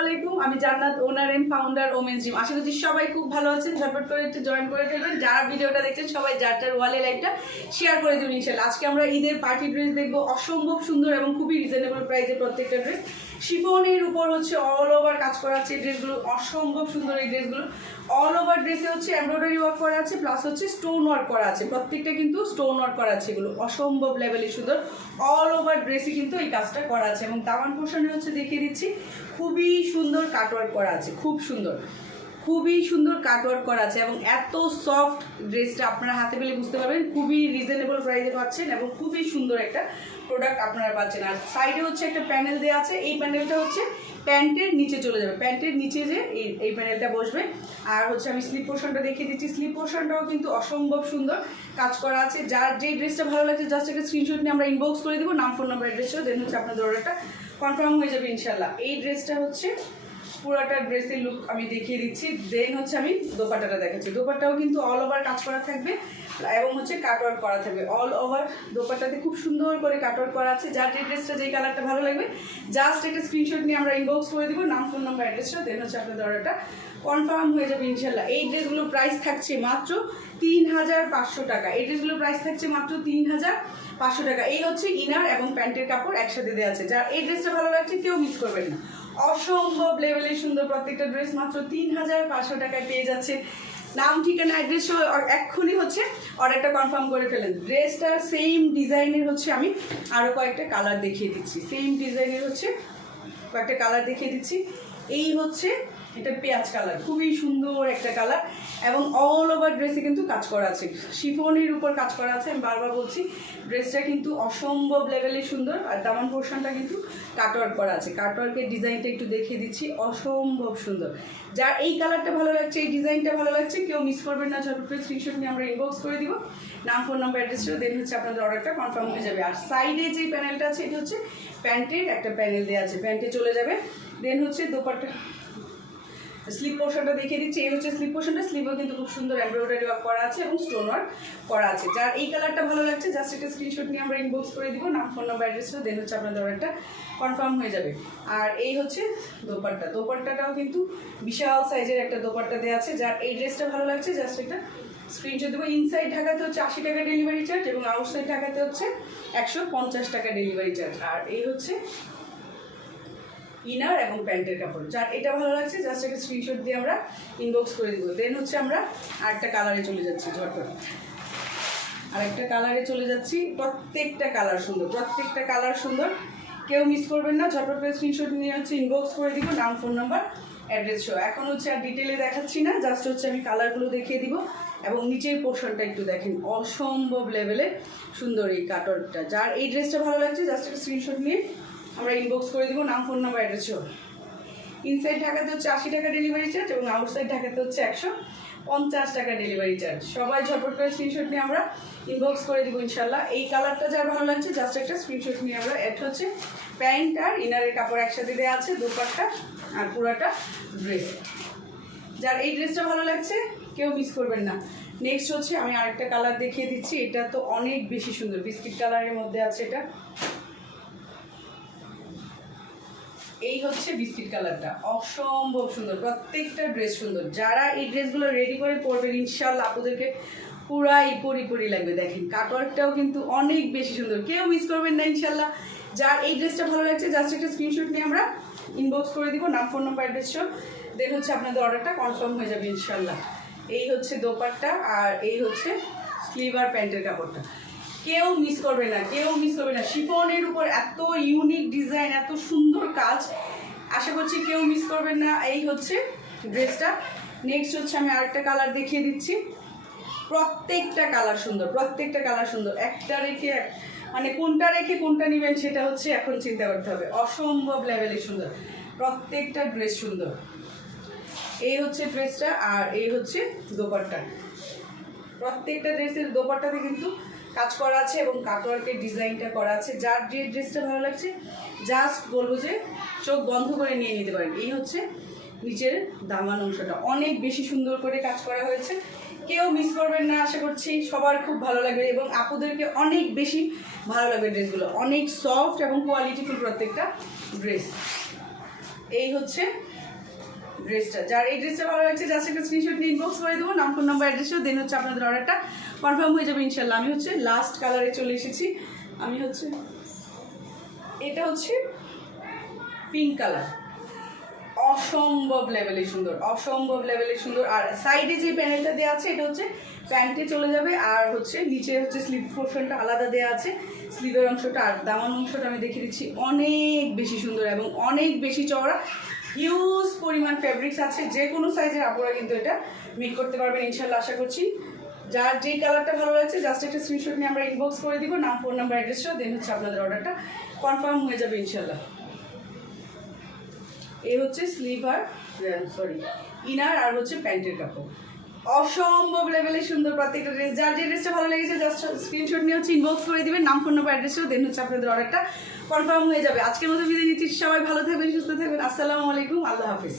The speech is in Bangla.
আলাইকুম, আমি Jannat, owner and founder women's gym. আশা করছি সবাই খুব ভালো আছেন। ঝটপট করে একটু জয়েন করে ফেলবেন। যারা ভিডিওটা দেখছেন সবাই যার যার ওয়ালে লাইকটা শেয়ার করে দেবেন ইনশাআল্লাহ। আজকে আমরা ঈদের পার্টি ড্রেস দেখবো, অসম্ভব সুন্দর এবং খুবই রিজনেবল প্রাইসে প্রত্যেকটা ড্রেস। শিফনের উপর হচ্ছে অল ওভার কাজ করা আছে এই ড্রেসগুলো, অসম্ভব সুন্দর এই ড্রেসগুলো। অল ওভার ড্রেসে হচ্ছে এমব্রয়ডারি ওয়ার্ক করা আছে, প্লাস হচ্ছে স্টোন ওয়ার্ক করা আছে। প্রত্যেকটা কিন্তু স্টোন ওয়ার্ক করা আছে, এগুলো অসম্ভব লেভেলে সুন্দর। অল ওভার ড্রেসে কিন্তু এই কাজটা করা আছে এবং দামান পোর্শনে হচ্ছে দেখিয়ে দিচ্ছি, খুবই সুন্দর কাটওয়ার্ক করা আছে, খুব সুন্দর, খুবই সুন্দর কাটওয়ার্ক করা আছে এবং এত সফট ড্রেসটা আপনারা হাতে পেলে বুঝতে পারবেন। খুবই রিজনেবল প্রাইসে পাচ্ছেন এবং খুবই সুন্দর একটা প্রোডাক্ট আপনারা পাচ্ছেন। আর সাইডে হচ্ছে একটা প্যানেল দেওয়া আছে, এই প্যানেলটা হচ্ছে প্যান্টের নিচে চলে যাবে, প্যান্টের নিচে যে এই প্যানেলটা বসবে। আর হচ্ছে আমি স্লিপ পোর্শনটা দেখিয়ে দিচ্ছি, স্লিপ পোর্শনটাও কিন্তু অসম্ভব সুন্দর কাজ করা আছে। যার যেই ড্রেসটা ভালো লাগছে জাস্ট একটা স্ক্রিনশট নিয়ে আমরা ইনবক্স করে দিব, নাম ফোন নাম্বার অ্যাড্রেসও, দেন হচ্ছে আপনাদের অর্ডারটা কনফার্ম হয়ে যাবে ইনশাল্লাহ। এই ড্রেসটা হচ্ছে পুরোটা ড্রেসের লুক আমি দেখিয়ে দিচ্ছি, দেন হচ্ছে আমি দোপাট্টাটা দেখাচ্ছি। দোপাট্টাও কিন্তু অল ওভার কাজ করা থাকবে এবং হচ্ছে কাটওয়ার্ক করা থাকবে। অল ওভার দোপাট্টাতে খুব সুন্দর করে কাটওয়ার্ক করা আছে। যার যে ড্রেসটা যেই কালারটা ভালো লাগবে জাস্ট একটা স্ক্রিনশট নিয়ে আমরা ইনবক্স করে দিব, নাম ফোন নাম্বার অ্যাড্রেসটা, দেন হচ্ছে আপনাদের অর্ডারটা কনফার্ম হয়ে যাবে ইনশাল্লাহ। এই ড্রেসগুলোর প্রাইস থাকছে মাত্র 3500 টাকা। এই ড্রেসগুলোর প্রাইস থাকছে মাত্র 3500 টাকা। এই হচ্ছে ইনার এবং প্যান্টের কাপড় একসাথে দেওয়া আছে। যার এই ড্রেসটা ভালো লাগছে কেউ মিস করবেন না, অসম্ভব লেভেলে সুন্দর প্রত্যেকটা ড্রেস মাত্র 3500 টাকায় পেয়ে যাচ্ছে। নাম ঠিকানা অ্যাড্রেস এক্ষুনি হচ্ছে অর্ডারটা কনফার্ম করে ফেলেন। ড্রেসটার সেম ডিজাইনের হচ্ছে আমি আরও কয়েকটা কালার দেখিয়ে দিচ্ছি, সেম ডিজাইনের হচ্ছে কয়েকটা কালার দেখিয়ে দিচ্ছি। এই হচ্ছে এটা পেঁয়াজ কালার, খুবই সুন্দর একটা কালার এবং অল ওভার ড্রেসে কিন্তু কাজ করা আছে, শিফনের উপর কাজ করা আছে। আমি বারবার বলছি ড্রেসটা কিন্তু অসম্ভব লেভেলে সুন্দর। আর দামান পোর্শনটা কিন্তু কাটওয়ার্ক করা আছে, কাটওয়ার্কের ডিজাইনটা একটু দেখিয়ে দিচ্ছি, অসম্ভব সুন্দর। যার এই কালারটা ভালো লাগছে, এই ডিজাইনটা ভালো লাগছে কেউ মিস করবেন না, ঝটপট করে স্ক্রিনশট নিয়ে আমরা ইনবক্স করে দিব, নাম ফোন নাম্বার অ্যাড্রেসটা, দেন হচ্ছে আপনাদের অর্ডারটা কনফার্ম হয়ে যাবে। আর সাইডে যে প্যানেলটা আছে এটা হচ্ছে প্যান্টের একটা প্যানেল দেওয়া আছে, প্যান্টে চলে যাবে। দেন হচ্ছে দোপাট্টা স্লিপ পোর্শনটা দেখিয়ে দিচ্ছি, এই হচ্ছে স্লিপ পোর্শনটা। স্লিপও কিন্তু খুব সুন্দর এমব্রয়ডারি ওয়ার্ক করা আছে এবং স্টোন ওয়ার্ক করা আছে। যার এই কালারটা ভালো লাগছে জাস্ট একটা স্ক্রিনশট নিয়ে আমরা ইনবক্স করে দিব, নাম ফোন নাম্বার অ্যাড্রেসটা, দেন হচ্ছে আপনাদের অর্ডারটা কনফার্ম হয়ে যাবে। আর এই হচ্ছে দোপাট্টা, দোপাট্টাটাও কিন্তু বিশাল সাইজের একটা দোপাট্টা দেওয়া আছে। যার এই ড্রেসটা ভালো লাগছে জাস্ট একটা স্ক্রিনশট দেবো। ইনসাইড ঢাকাতে হচ্ছে 80 টাকা ডেলিভারি চার্জ এবং আউটসাইড ঢাকাতে হচ্ছে 150 টাকা ডেলিভারি চার্জ। আর এই হচ্ছে ইনার এবং প্যান্টের কাপড়। যার এটা ভালো লাগছে জাস্ট একটা স্ক্রিনশট দিয়ে আমরা ইনবক্স করে দিব। দেন হচ্ছে আমরা আরেকটা কালারে চলে যাচ্ছি, ঝটপট আরেকটা কালারে চলে যাচ্ছি। প্রত্যেকটা কালার সুন্দর, প্রত্যেকটা কালার সুন্দর, কেউ মিস করবেন না, ঝটপট করে স্ক্রিনশট নিয়ে হচ্ছে ইনবক্স করে দিব, নাম ফোন নাম্বার অ্যাড্রেস শো। এখন হচ্ছে আর ডিটেলে দেখাচ্ছি না, জাস্ট হচ্ছে আমি কালারগুলো দেখিয়ে দিব এবং নিচের পোর্শনটা একটু দেখেন, অসম্ভব লেভেলে সুন্দর এই কাটওয়ার্কটা। যার এই ড্রেসটা ভালো লাগছে জাস্ট একটা স্ক্রিনশট নিয়ে আমরা ইনবক্স করে দিব, নাম ফোন নাম্বার অ্যাড্রেসও। ইনসাইড ঢাকাতে হচ্ছে 80 টাকা ডেলিভারি চার্জ এবং আউটসাইড ঢাকাতে হচ্ছে 150 টাকা ডেলিভারি চার্জ। সবাই ঝটপট করে স্ক্রিনশট নিয়ে আমরা ইনবক্স করে দিব ইনশাল্লাহ। এই কালারটা যার ভালো লাগছে জাস্ট একটা স্ক্রিনশট নিয়ে আমরা, এটা হচ্ছে প্যান্ট আর ইনারের কাপড় একসাথে দেওয়া আছে, দোপাট্টা আর পুরাটা ড্রেস। যার এই ড্রেসটা ভালো লাগছে কেউ মিস করবেন না। নেক্সট হচ্ছে আমি আরেকটা কালার দেখিয়ে দিচ্ছি, এটা তো অনেক বেশি সুন্দর, বিস্কিট কালারের মধ্যে আছে এটা। এই হচ্ছে বিস্কিট কালারটা, অসম্ভব সুন্দর, প্রত্যেকটা ড্রেস সুন্দর। যারা এই ড্রেসগুলো রেডি করে পরবেন ইনশাল্লাহ আপনাদেরকে পুরাই পরি লাগবে। দেখেন কাটওয়ার্কটাও কিন্তু অনেক বেশি সুন্দর, কেউ মিস করবেন না ইনশাল্লাহ। যার এই ড্রেসটা ভালো লাগছে জাস্ট একটা স্ক্রিনশট নিয়ে আমরা ইনবক্স করে দিব, নাম ফোন নাম্বার অ্যাড্রেস সহ, দেন হচ্ছে আপনাদের অর্ডারটা কনফার্ম হয়ে যাবে ইনশাল্লাহ। এই হচ্ছে দোপাট্টা আর এই হচ্ছে স্লিভ আর প্যান্টের কাপড়টা, কেউ মিস করবে না, কেউ মিস করবে না। শিফনের উপর এত ইউনিক ডিজাইন, এত সুন্দর কাজ, আশা করছি কেউ মিস করবেন না। এই হচ্ছে ড্রেসটা। নেক্সট হচ্ছে আমি আরেকটা কালার দেখিয়ে দিচ্ছি, প্রত্যেকটা কালার সুন্দর, প্রত্যেকটা কালার সুন্দর। একটা রেখে মানে কোনটা রেখে কোনটা নেবেন সেটা হচ্ছে এখন চিন্তা করতে হবে, অসম্ভব লেভেলে সুন্দর, প্রত্যেকটা ড্রেস সুন্দর। এই হচ্ছে ড্রেসটা আর এই হচ্ছে দোপাট্টা। প্রত্যেকটা ড্রেসের দোপাট্টাতে কিন্তু কাজ করা আছে এবং কাটওয়ার্কের ডিজাইনটা করা আছে। যার যে ড্রেসটা ভালো লাগছে জাস্ট বলবো যে চোখ বন্ধ করে নিয়ে নিতে পারেন। এই হচ্ছে নিচের দামান অংশটা, অনেক বেশি সুন্দর করে কাজ করা হয়েছে, কেউ মিস করবেন না। আশা করছি সবার খুব ভালো লাগবে এবং আপুদেরকে অনেক বেশি ভালো লাগবে ড্রেসগুলো, অনেক সফট এবং কোয়ালিটিফুল প্রত্যেকটা ড্রেস। এই হচ্ছে ড্রেসটা। যার এই ড্রেসটা ভালো লাগছে জাস্ট একটা স্ক্রিনশট নিয়ে ইনবক্স করে দেবো, নাম ফোন নাম্বার অ্যাড্রেসও, দেন হচ্ছে আপনাদের অর্ডারটা কনফার্ম হয়ে যাবে ইনশাল্লাহ। আমি হচ্ছে লাস্ট কালারে চলে এসেছি। আমি হচ্ছে এটা হচ্ছে পিঙ্ক কালার, অসম্ভব লেভেলে সুন্দর, অসম্ভব লেভেলে সুন্দর। আর সাইডে যে প্যানেলটা দেওয়া আছে এটা হচ্ছে প্যান্টে চলে যাবে, আর হচ্ছে নিচে হচ্ছে স্লিভ পোর্শনটা আলাদা দেওয়া আছে, স্লিভের অংশটা। আর দামান অংশটা আমি দেখিয়ে দিচ্ছি, অনেক বেশি সুন্দর এবং অনেক বেশি চওড়া, হিউজ পরিমাণ ফ্যাব্রিক্স আছে। যে কোনো সাইজের আপনারা কিন্তু এটা মেক করতে পারবেন ইনশাল্লাহ, আশা করছি। যার যেই কালারটা ভালো লাগছে জাস্ট একটা স্ক্রিনশট নিয়ে আমরা ইনবক্স করে দিব, নাম ফোন নাম্বার অ্যাড্রেসটা, দেন হচ্ছে আপনাদের অর্ডারটা কনফার্ম হয়ে যাবে ইনশাল্লাহ। এই হচ্ছে স্লিভ আর সরি ইনার আর হচ্ছে প্যান্টের কাপড়, অসম্ভব লেভেলে সুন্দর প্রত্যেকটা ড্রেস। যার যে ড্রেসটা ভালো লেগেছে জাস্ট স্ক্রিনশট নিয়ে হচ্ছে ইনবক্স করে দিবেন, নাম ফোন নাম্বার অ্যাড্রেসটাও, দেন হচ্ছে আপনাদের অর্ডারটা কনফার্ম হয়ে যাবে। আজকের মতো বিদায় নিচ্ছি, সবাই ভালো থাকবেন, সুস্থ থাকবেন। আসসালামু আলাইকুম, আল্লাহ হাফিজ।